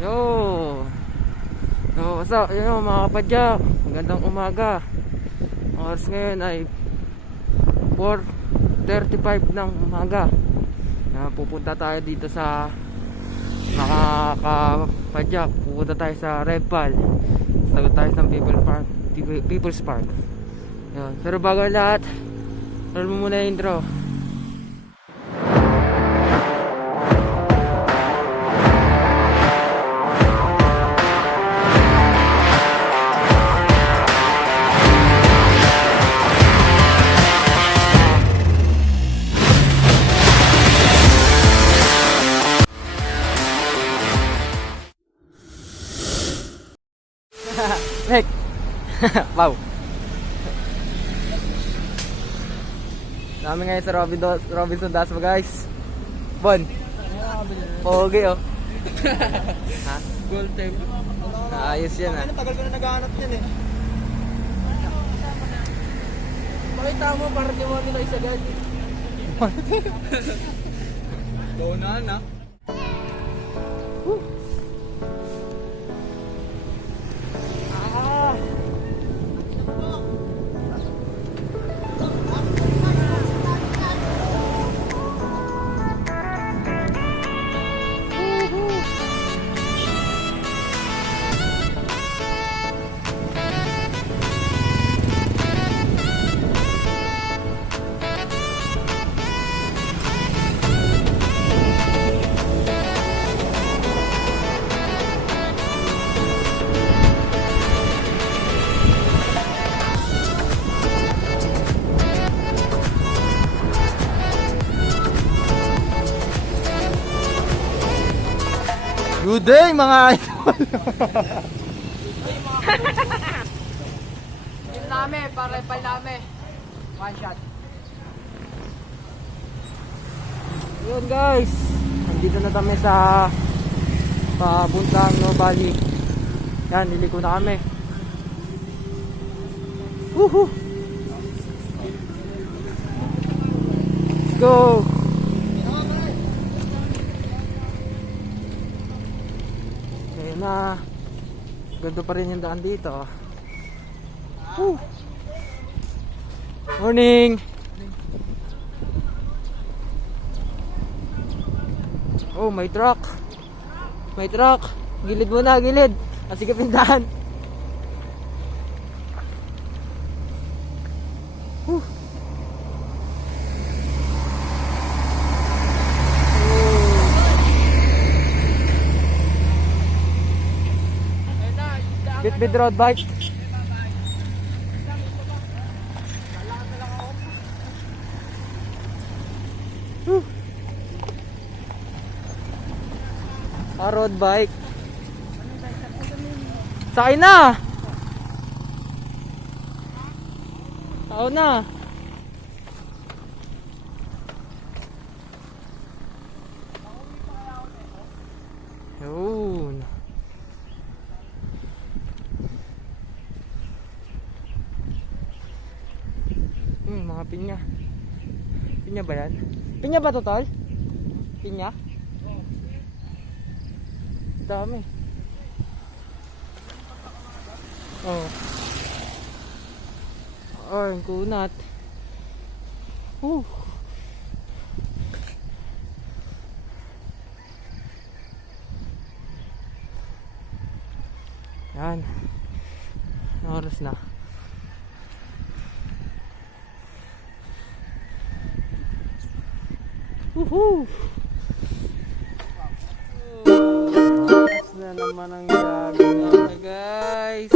Yo! So, what's up? Yun mga kapadyak. Magandang umaga. Oras ngayon ay 4:35 ng umaga. Pupunta tayo dito sa mga kapadyak. Pupunta tayo sa Red Pal. Sagot tayo ng People's Park. Yun. Pero bago ang lahat, roll mo muna yung intro. Nek. Wow. Dami ngayon sa Robinson Dasma guys. Bon. Pogi oh. Ha? Gold tape. Ayos yan ha. Tagal ko na naghahanap yan eh. Pakita mo para di mo nila isagad. Donan ah. Good day mga idol. Yun namin, para ipal namin. One shot. Yun guys, nandito na kami sa papuntang No Valley. Yan, niliko na kami. Woohoo! Let's go! Kaya na, ganda pa rin yung daan dito. Woo! Morning! Oh, may truck. May truck. Gilid muna, gilid. Kasi kapindahan. Oh. Bit road bike. Road bike. Sakay na. Tao na. Yun. Mga pinya. Pinya ba yan? Pinya ba to, tol? Pinya? Dami. Oh. Oh, yung kunat. Yan. Oras na. Woohoo! Na naman ang gagawin guys.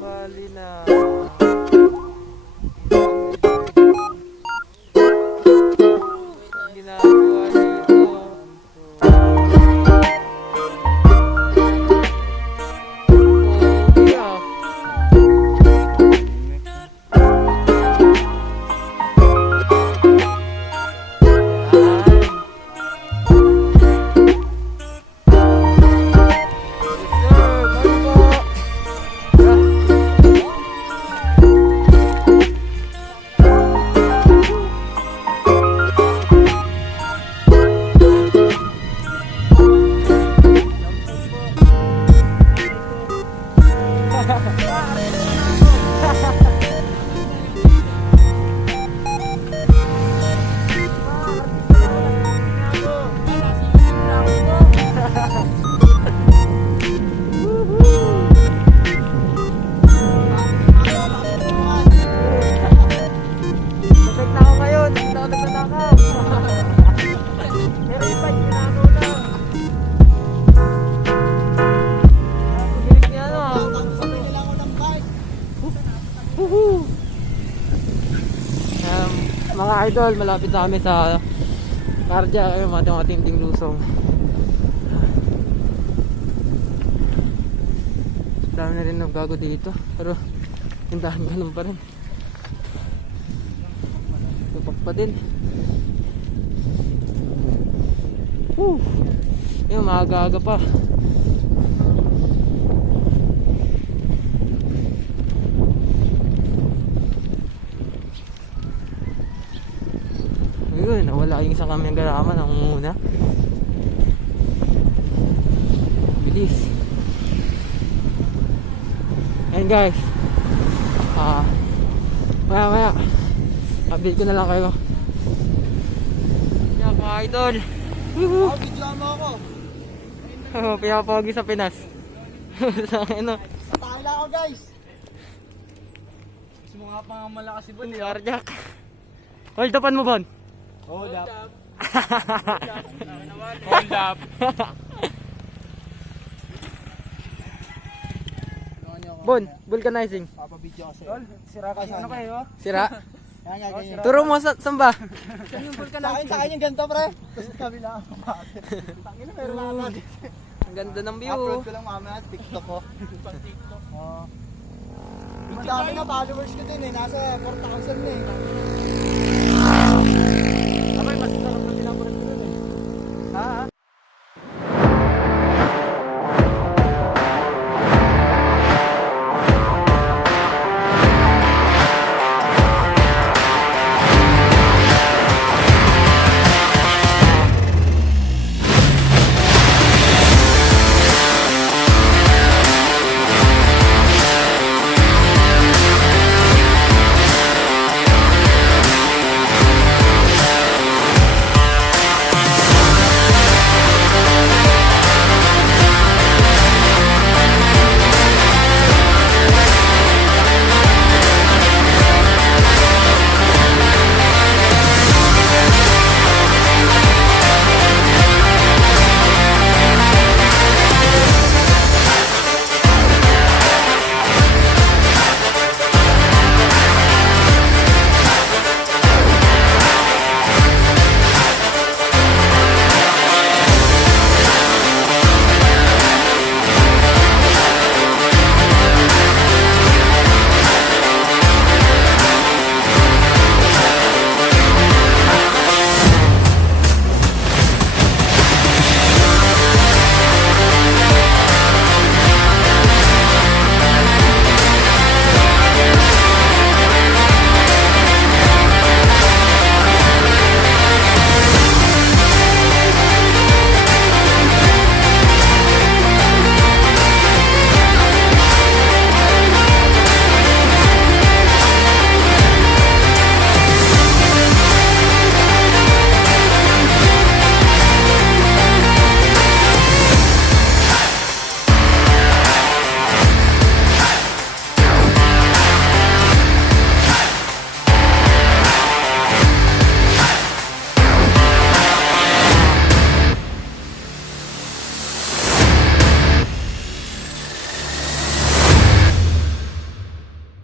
Bali na. Ginagawa dito. idol, malapit na kami sa Cardiac. Ayun, mga matinding lusong. Dami na rin nagbago dito, pero hindahan ganun pa rin. Tupak pa din. Ayun, maaga-aga pa. Ayun, nawala yung isang kaming garaman. Ang muna bilis. Ayun guys, maya update ko na lang kayo. Yan mga idol. Oh, video mo ako. Pinapogi sa Pinas. Sa ano, Tala ako guys. Gusto mo nga pang malakas si Bon. Cardiac. Hold upan mo, Bon. Hold up. Hold up. Bon, vulcanizing. Papabidyo kasi. Sira ka ano kayo? Sira. Ganyan. Turo mo sa samba. Sa akin yung ganito pre. Tapos kabila ako. Tangina meron na ako. Ang ganda ng view. Upload ko lang mamaya TikTok ko. Pang TikTok. Oo. Madami na followers ko din eh. Nasa 4,000 na eh. Abay, mas sarap na pinapulit ko dun eh. Ha?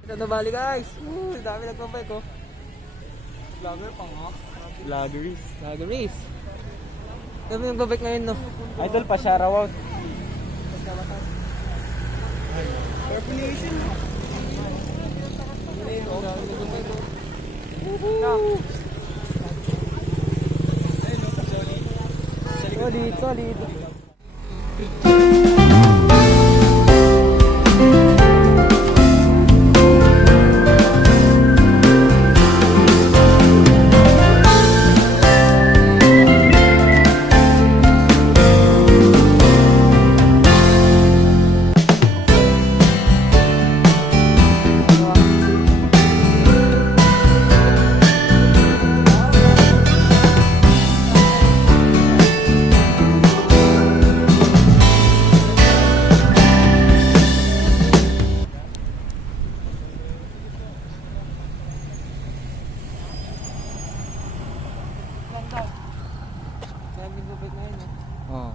Ito na bali guys. Dami nagpapay ko. Vlogger pa nga. Vloggeries. Dami yung babike ngayon no. Idol pa siya raw. Population. Solid. Dami yung babike ngayon no. Oo.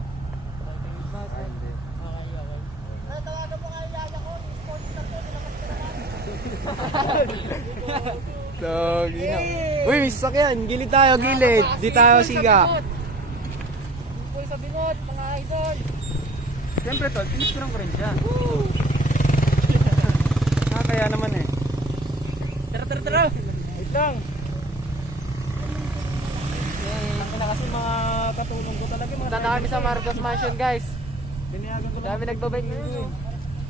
Tawagan mo nga yung yaya ko, sports na to, nilakas ka naman. Togi na. Uy, may sasakyan. Gilid tayo, gilid. Di tayo siga. Uy, sa binot, mga idol. Siyempre, tol, pinicturean ko rin siya. Kaya naman eh. Tara. Wait lang. Ako na kasi mga katulong ko talaga. Tanda kami sa Marcos Mansion, guys. Biniyagan ko Dami nagbabike dito eh.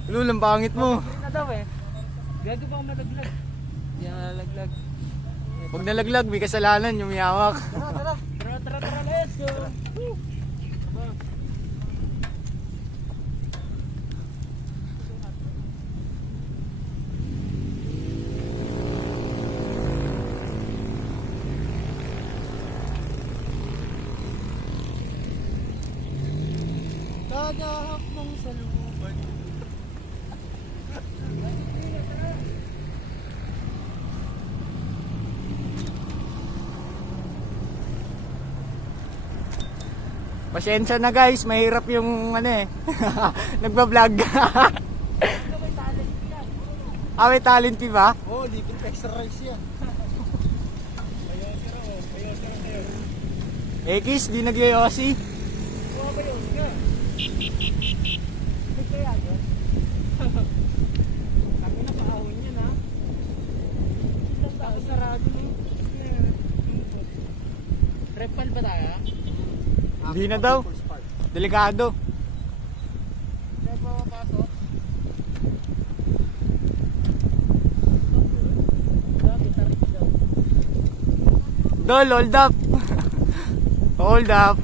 Lulang pangit mo. Free na daw eh. Gago pa ako malaglag. Hindi na nalaglag. Huwag nalaglag, may kasalanan yung miyawak. Tara, let's go. Woo. Dadahak mong saluban. Pasensya na guys, mahirap yung ano eh. Nagba-vlog. May talent fee ba? Oo, libre exercise yan. Ekis, di nag-yosi. Repal ba tayo? Hindi na daw. Delikado. Hindi pa mapasok. Dol, hold up. Hold up.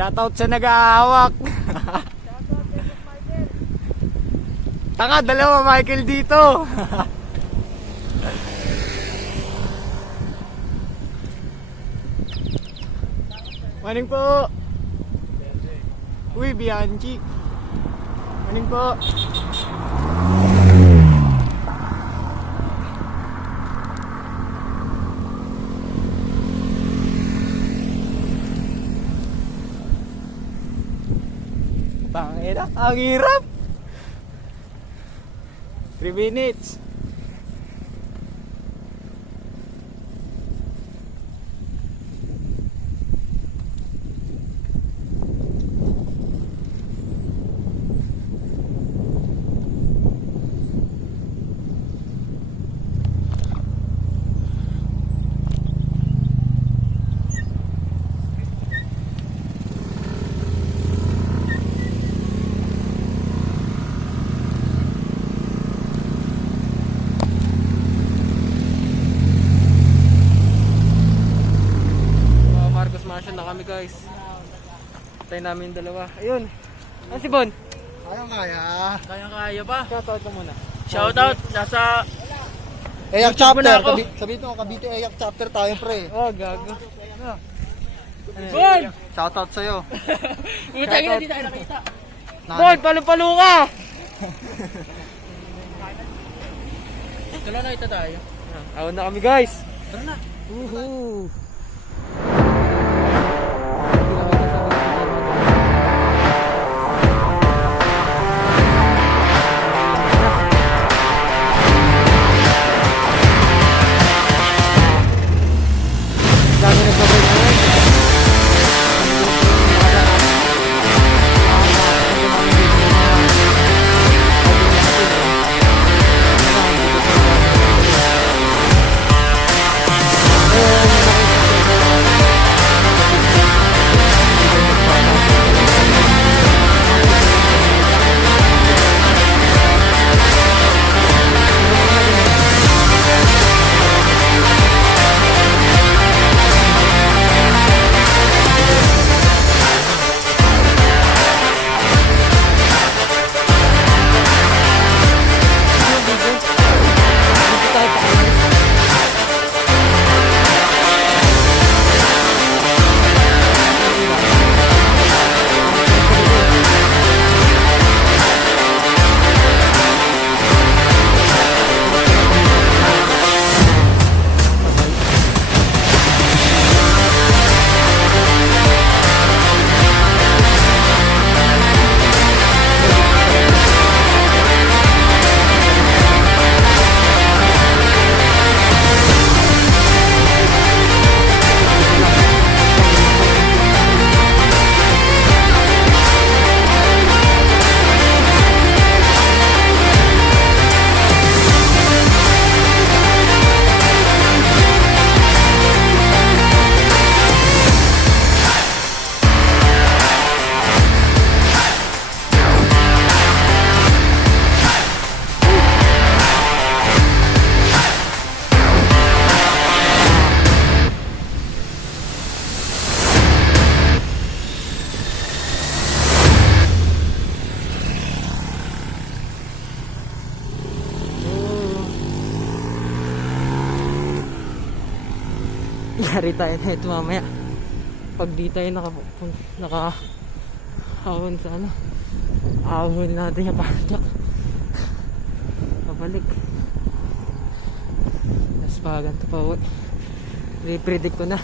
Shoutout sa nag-aawak. Tanga, dalawa Michael dito. Maning po. Uy, Bianchi. Maning po. Pangina, ang hirap. 3 minutes. Marcos Mansion na kami, guys. Tayo namin yung dalawa. Ayun. Ano si Bon? Kaya. Kaya pa. Shoutout ka muna. Shoutout. Nasa... Eyak YouTube na chapter. ako. Sabihin mo, Cavite Eyak chapter tayo, pre. Oh, gago. Bon! Shoutout sa'yo. Kita kita, di tayo nakita. Bon, palu-palo ka! Tala na ito tayo. Awon na kami, guys. Tara na. Woohoo. Dami nagbabay na yun. Ayun, Yari tayo na ito mamaya. Pag di tayo ahon sa ano, ahon natin yung paddock. Pabalik. Mas paganto pa uwi. Re-predict ko na.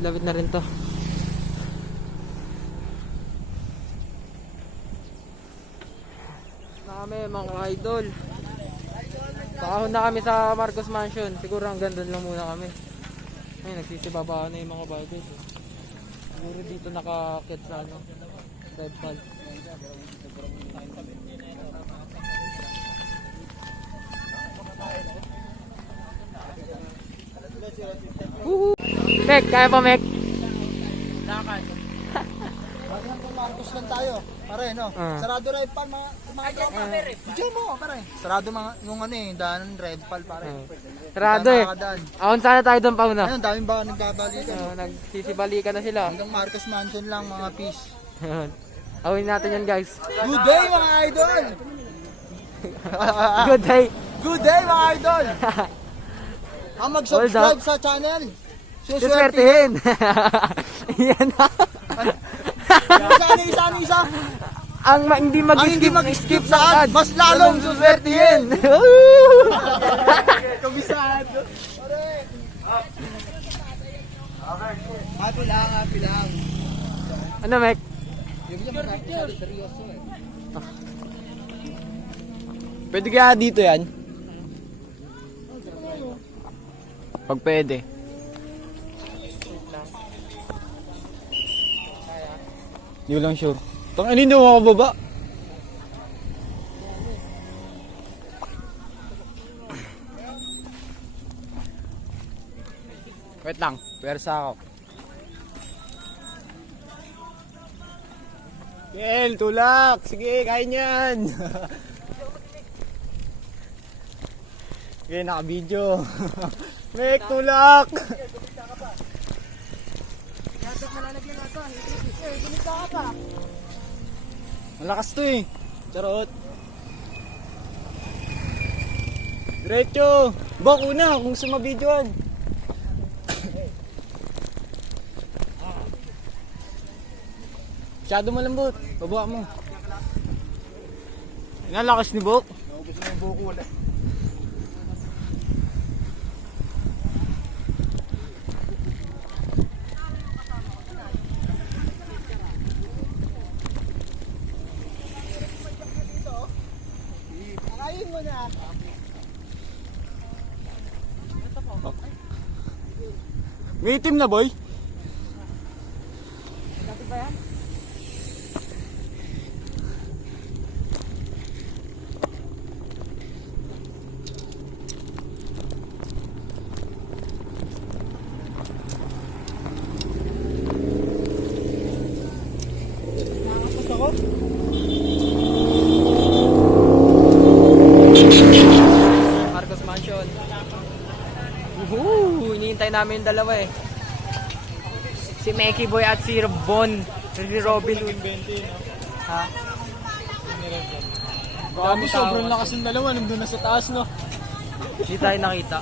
Lapit na rin to. Na kami mga idol. Paahon na kami sa Marcos Mansion. Siguro hanggang doon lang muna kami. Ay, nagsisibaba na yung mga bikers. Siguro dito nakakit sa ano, Red Pal. Woohoo! Mek, kaya pa Mek? Lakad. Marcos lang tayo. Pare, no? Sarado red pal mga tropa. Video mo, pare. Sarado mga yung ano eh, daanan red pal pare. Sarado eh. Ahon sana tayo doon pa una. Ayun, daming ba nagbabalikan. Nagsisibalikan na sila. Hanggang Marcos Mansion lang mga peace. Ahon natin yan guys. Good day mga idol. Good day. Good day mga idol. Ang mag-subscribe sa channel. Suswertihin. Yan na. Isa. Ang hindi mag-skip sa ad, mas lalong suswertihin. Kabisado. Happy lang. Ano Mek? Pwede kaya dito yan? Pag pwede. Hindi ko lang sure. Ano hindi mo makababa? Wait lang, pwersa ako. Kel, tulak! Sige, kaya niyan! Sige, naka-video. Mek, tulak! Malakas to eh. Charot. Diretso. Bak una kung sumabidyoan. Masyado malambot. Baba mo. Nalakas ni Bok. Gusto mo yung buko wala. Akayin mo na. May itim na boy. Dati ba yan? Marcos Mansion. Woohoo! Hinihintay namin yung dalawa eh. Si Meki Boy at si Bon. Si Robin. Ha? Grabe, sobrang lakas ng dalawa. Nandun na sa taas, no? Hindi tayo nakita.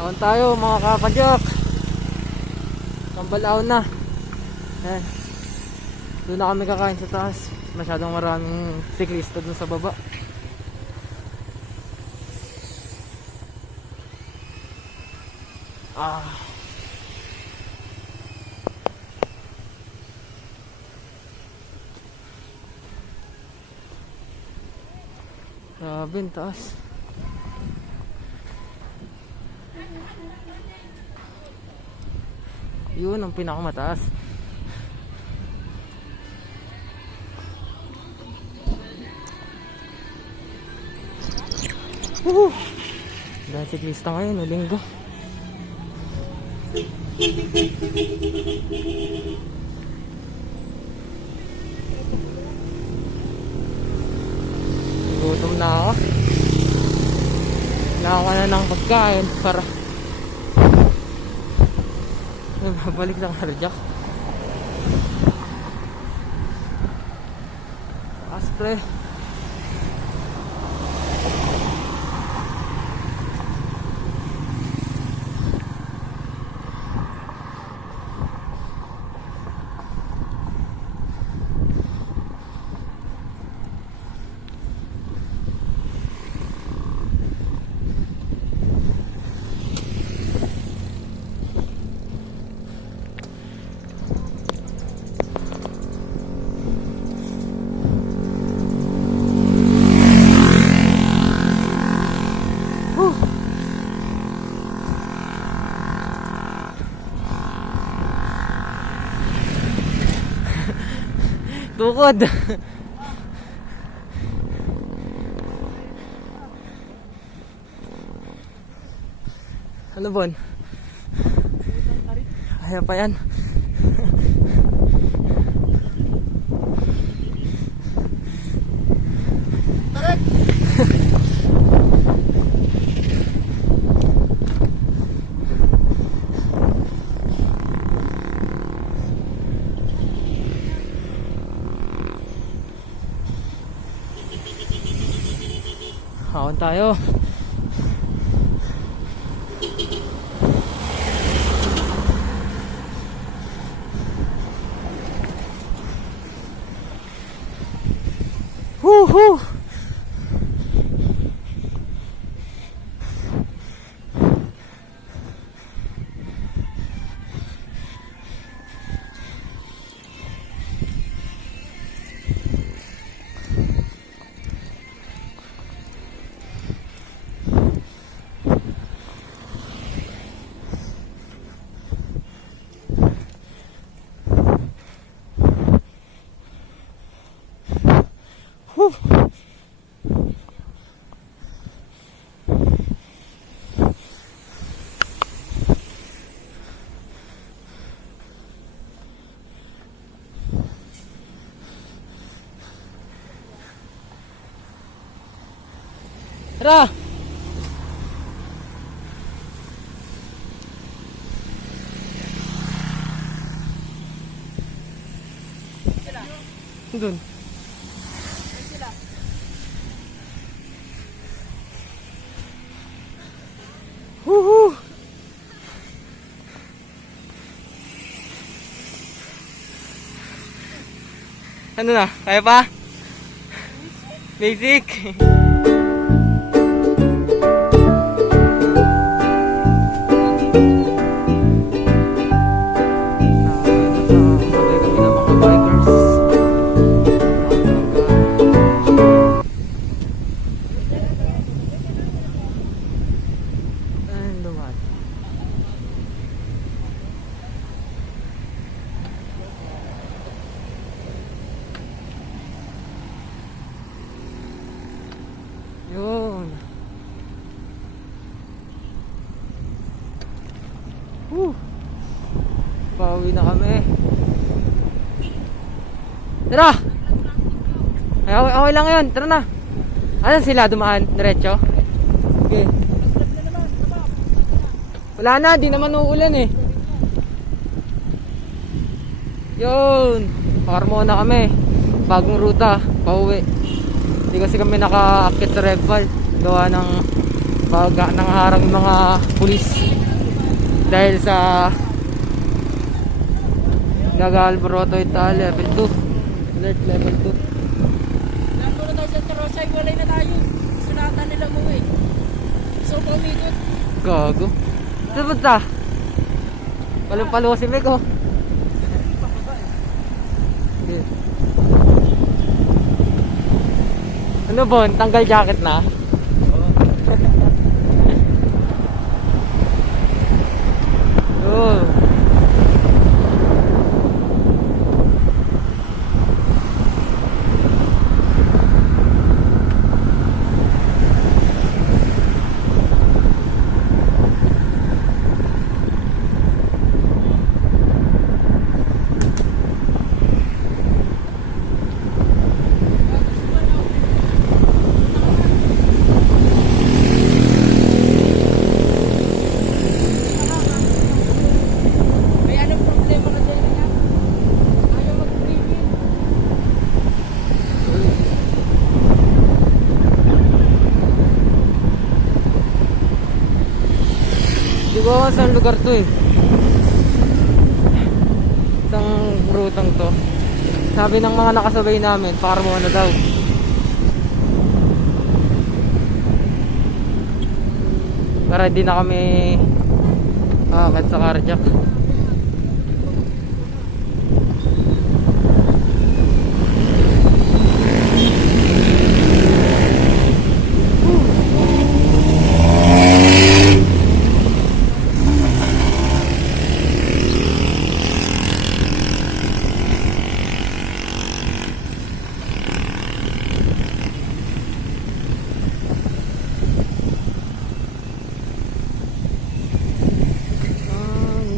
Ahon tayo mga kapadyak. Kambalaon na. Yan. Doon na kami kakain sa taas. Masyadong maraming siklista doon sa baba. Grabe, ang taas. Yun ang pinakamataas. Woohoo! Dahil siklista ngayon, linggo. Gutom na ako. Nakaka na ng pagkain para balik ng cardiac. Aspre. Tukod. Ano bon? Ayaw pa yan. Haon tayo. Woohoo! Whew. Tara! Doon. Woohoo! Ano na? Kaya pa? Basic! Yun. Pauwi na kami. Tara! Ay, okay lang yun. Tara na. Ano sila? Dumaan? Diretso? Okay. Wala na. Di naman uulan eh. Yun. Pakarmo na kami. Bagong ruta. Pauwi. Hindi kasi kami naka-akit sa Red Val. Gawa ng harang mga pulis. Dahil sa Nag-Alboroto ita level 2. Alert level 2. Nandun na tayo sa Tarosay, walay na tayo. Sunatan nila mo eh. So, pumikot. Gago. Saan punta? Palong-palo si Meg oh. Okay. Ano Bon? Tanggal jacket na? Oh. ko kung saan lugar to eh. Isang rutang to. Sabi ng mga nakasabay namin, Carmona daw. Para di na kami kahit sa carjack.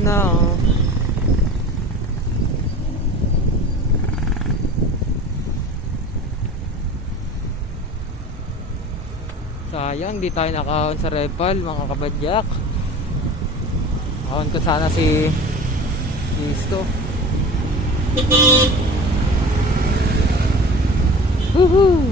No. Sayang, di tayo nakahon sa Repal, mga kabadyak. Nakahon ko sana si Cristo. Woohoo!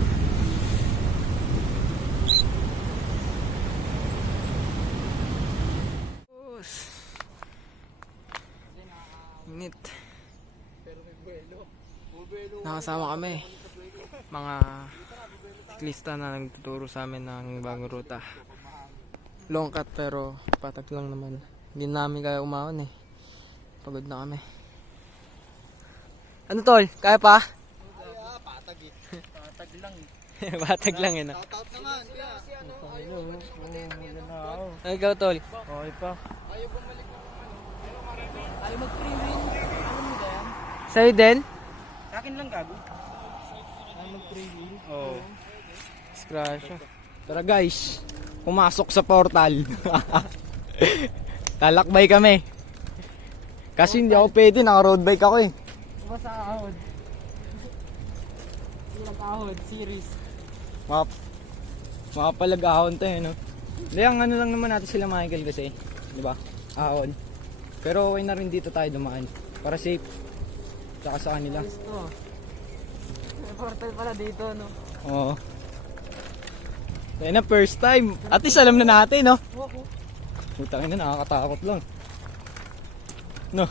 Init. Nakasama kami mga siklista na nagtuturo sa amin ng bagong ruta. Long cut pero patag lang naman. Hindi namin kaya umahon eh. Pagod na kami. Ano tol? Kaya pa? Patag eh. Patag lang eh. Patag lang eh no? Shout out naman. Ay, ikaw tol? Okay pa. Ayaw mag-pre-win. Ano mo ba yan? Sa'yo din? Sa akin lang gago. Oo. Disgrasya. Tara guys, pumasok sa portal. Lalakbay kami. Kasi hindi ako pwede, naka-road bike ako eh. Iba sa ahod. Ilang ahod, series. Mga palag-ahon to eh, no? Hindi, ang ano lang naman natin sila Michael kasi, di ba? Ahon. Pero okay na rin dito tayo dumaan. Para safe. Tsaka sa kanila. Gusto. May portal pala dito no? Oo. Kaya na first time. At least alam na natin, no? Putang ina, nakakatakot lang. No?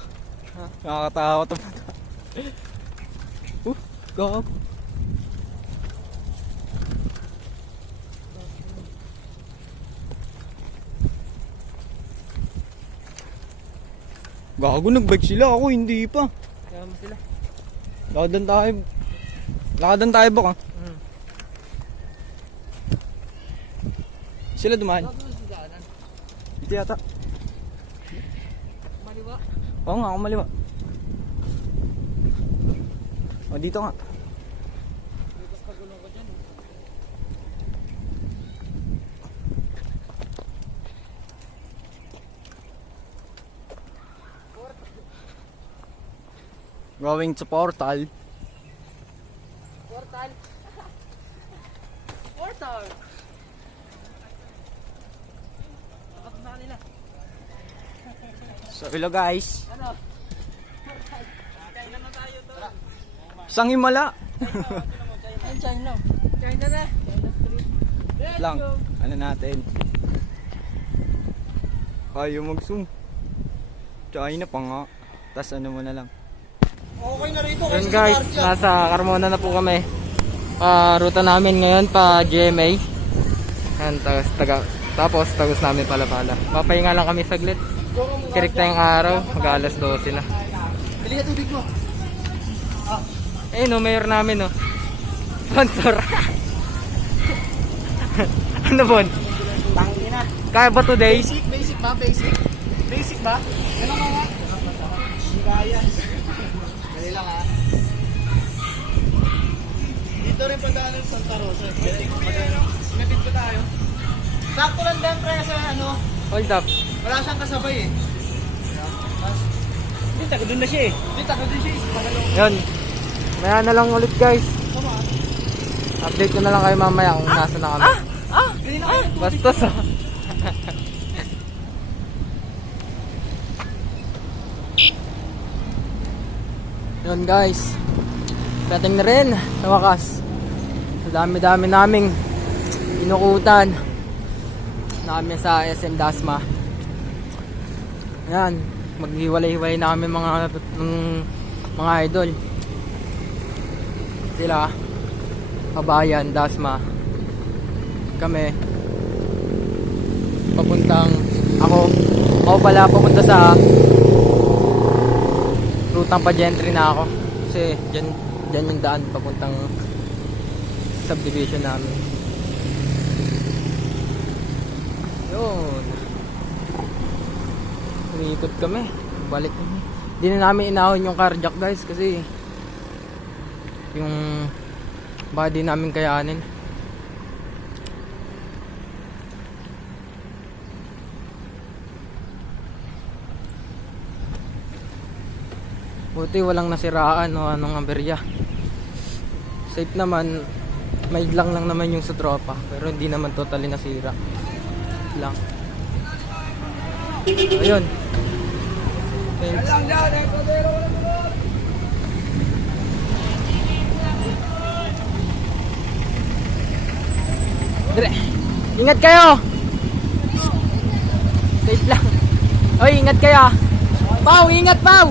Ha? Nakakatakot. Go. Gago, nag-bike sila. Ako hindi pa. Kaya mo sila. Lakadan tayo. Lakadan tayo ba ka? Sila dumaan. Dito yata. Maliwa. Oo nga, ako maliwa. O, dito nga. Going to portal. Portal. Portal. Bakit na kanila? So, hello guys. Ano? Kain naman tayo to. Isang himala. Ayun, China. China na. China street. Lang. Ano natin? Ayaw mag-zoom. China pa nga. Tas ano mo na lang. Okay na rito. Yun guys, nasa Carmona na po kami. Ruta namin ngayon pa GMA. Yan, tapos tagos namin pala-pala. Papahinga lang kami saglit. Kirik tayong araw, mag-alas 12 na. Bili ka tubig mo. Eh no, mayor namin no. Sponsor. Ano bon? Tangin na. Kaya ba today? Basic ba? Basic ba? Ano nga? Hindi kaya. Dali lang ha. Dito rin padaanan sa Santa Rosa. Sinapit ko tayo. Sakto lang din pre sa ano. Hold up. Wala siyang kasabay eh. Hindi, taga doon na siya eh. Hindi, taga din siya. Tagalong. Yun. Maya na lang ulit guys. Update ko na lang kayo mamaya kung nasa na kami. Bastos ah. Yun guys. Dating na rin sa wakas. Sa dami-dami naming inukutan. Na kami sa SM Dasma. Yan, maghiwalay-hiwalay na kami mga idol. Sila, Kabayan, Dasma. Kami, ako pala papunta sa rutang pa-gentry na ako. Kasi dyan yung daan papuntang subdivision namin. Yun. Umikot kami. Balik kami. Hindi na namin inahon yung carjack guys kasi yung body namin kayanin. Buti walang nasiraan o anong aberya. Safe naman. Maiglang lang naman yung sa tropa. Pero hindi naman totally nasira lang. Ayun. Thanks. Dire. Ingat kayo. Safe lang. Oy, ingat kayo. Pau, ingat Pau.